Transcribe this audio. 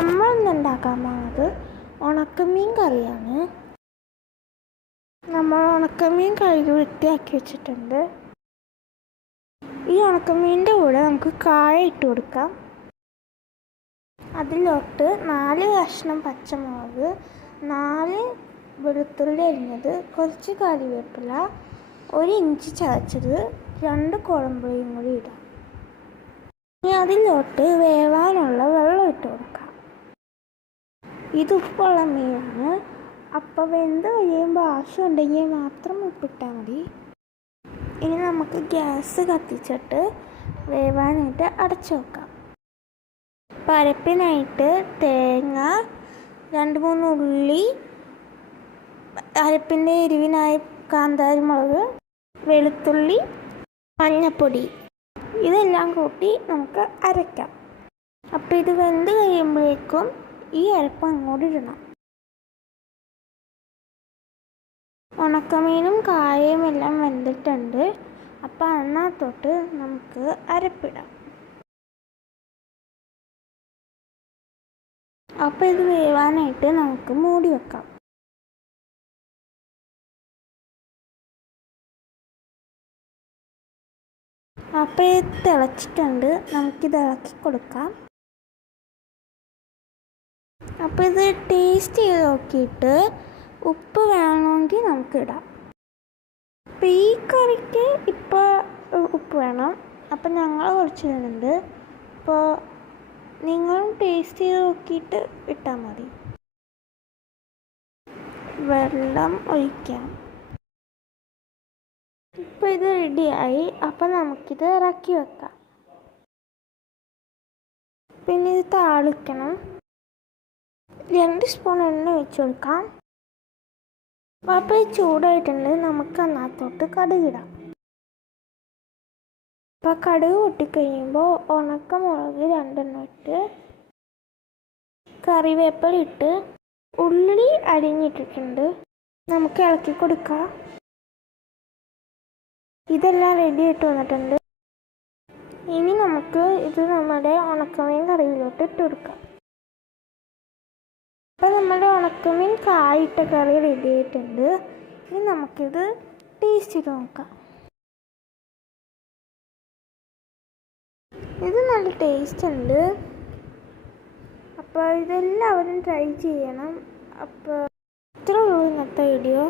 നമ്മൾ ഇന്നുണ്ടാക്കാൻ പോകുന്നത് ഉണക്കമീൻ കറിയാണ് നമ്മൾ ഉണക്കമീൻ കഴുകി വൃത്തിയാക്കി വെച്ചിട്ടുണ്ട് ഈ ഉണക്കമീൻ്റെ കൂടെ നമുക്ക് കായ ഇട്ട് കൊടുക്കാം അതിലോട്ട് നാല് കഷ്ണം പച്ചമുളക് നാല് വെളുത്തുള്ളി അരിഞ്ഞത് കുറച്ച് കറിവേപ്പില ഒരു ഇഞ്ചി ചതച്ചത് രണ്ട് കുഴമ്പുളിയും കൂടി ഇടാം ഇനി അതിലോട്ട് വേവാനുള്ള വെള്ളം ഇട്ട് കൊടുക്കാം ഇത് ഉപ്പുള്ള മീനാണ് അപ്പോൾ വെന്ത് കഴിയുമ്പോൾ ആവശ്യമുണ്ടെങ്കിൽ മാത്രം ഉപ്പിട്ടാൽ മതി ഇനി നമുക്ക് ഗ്യാസ് കത്തിച്ചിട്ട് വേവാനായിട്ട് അടച്ചു വെക്കാം പരപ്പിനായിട്ട് തേങ്ങ രണ്ട് മൂന്ന് ഉള്ളി അരപ്പിൻ്റെ എരിവിനായി കാന്താരി മുളക് വെളുത്തുള്ളി മഞ്ഞപ്പൊടി ഇതെല്ലാം കൂട്ടി നമുക്ക് അരയ്ക്കാം അപ്പോൾ ഇത് വെന്ത് കഴിയുമ്പോഴേക്കും ഈ അരപ്പ് അങ്ങോട്ട് ഇടണം ഉണക്കമീനും കായയും എല്ലാം വെന്തിട്ടുണ്ട് അപ്പോൾ അന്നാത്തോട്ട് നമുക്ക് അരപ്പിടാം അപ്പോൾ ഇത് വേവാനായിട്ട് നമുക്ക് മൂടി വെക്കാം അപ്പോൾ ഇത് തിളച്ചിട്ടുണ്ട് നമുക്കിത് ഇളക്കി കൊടുക്കാം അപ്പോൾ ഇത് ടേസ്റ്റ് ചെയ്ത് നോക്കിയിട്ട് ഉപ്പ് വേണമെങ്കിൽ നമുക്ക് ഇടാം അപ്പോൾ ഈ കറിക്ക് ഇപ്പോൾ ഉപ്പ് വേണം അപ്പം ഞങ്ങൾ കുറച്ച് ഇടുന്നുണ്ട് അപ്പോൾ നിങ്ങളും ടേസ്റ്റ് ചെയ്ത് നോക്കിയിട്ട് ഇട്ടാൽ മതി വെള്ളം ഒഴിക്കാം ഇപ്പോൾ ഇത് റെഡിയായി അപ്പം നമുക്കിത് ഇറക്കി വെക്കാം പിന്നെ ഇത് താളിക്കണം രണ്ട് സ്പൂൺ എണ്ണ വെച്ച് കൊടുക്കാം പാപ്പ ചൂടായിട്ടുണ്ട് നമുക്ക് അതിനകത്തോട്ട് കടുകിടാം അപ്പോൾ കടുക് പൊട്ടിക്കഴിയുമ്പോൾ മുളക് രണ്ടെണ്ണം ഇട്ട് കറിവേപ്പില ഇട്ട് ഉള്ളി അരിഞ്ഞിട്ടിട്ടുണ്ട് നമുക്ക് ഇളക്കി കൊടുക്കാം ഇതെല്ലാം റെഡി ആയിട്ട് വന്നിട്ടുണ്ട് ഇനി നമുക്ക് ഇത് നമ്മുടെ ഉണക്കമീൻ കറിയിലോട്ട് ഇട്ട് കൊടുക്കാം നമ്മുടെ ഉണക്കമീൻ കായിട്ട കറി റെഡി ആയിട്ടുണ്ട് ഇനി നമുക്കിത് ടേസ്റ്റ് ചെയ്ത് നോക്കാം ഇത് നല്ല ടേസ്റ്റ് ഉണ്ട് അപ്പോൾ ഇതെല്ലാവരും ട്രൈ ചെയ്യണം അപ്പോൾ ഇത്രയുള്ളൂ ഇന്നത്തെ വീഡിയോ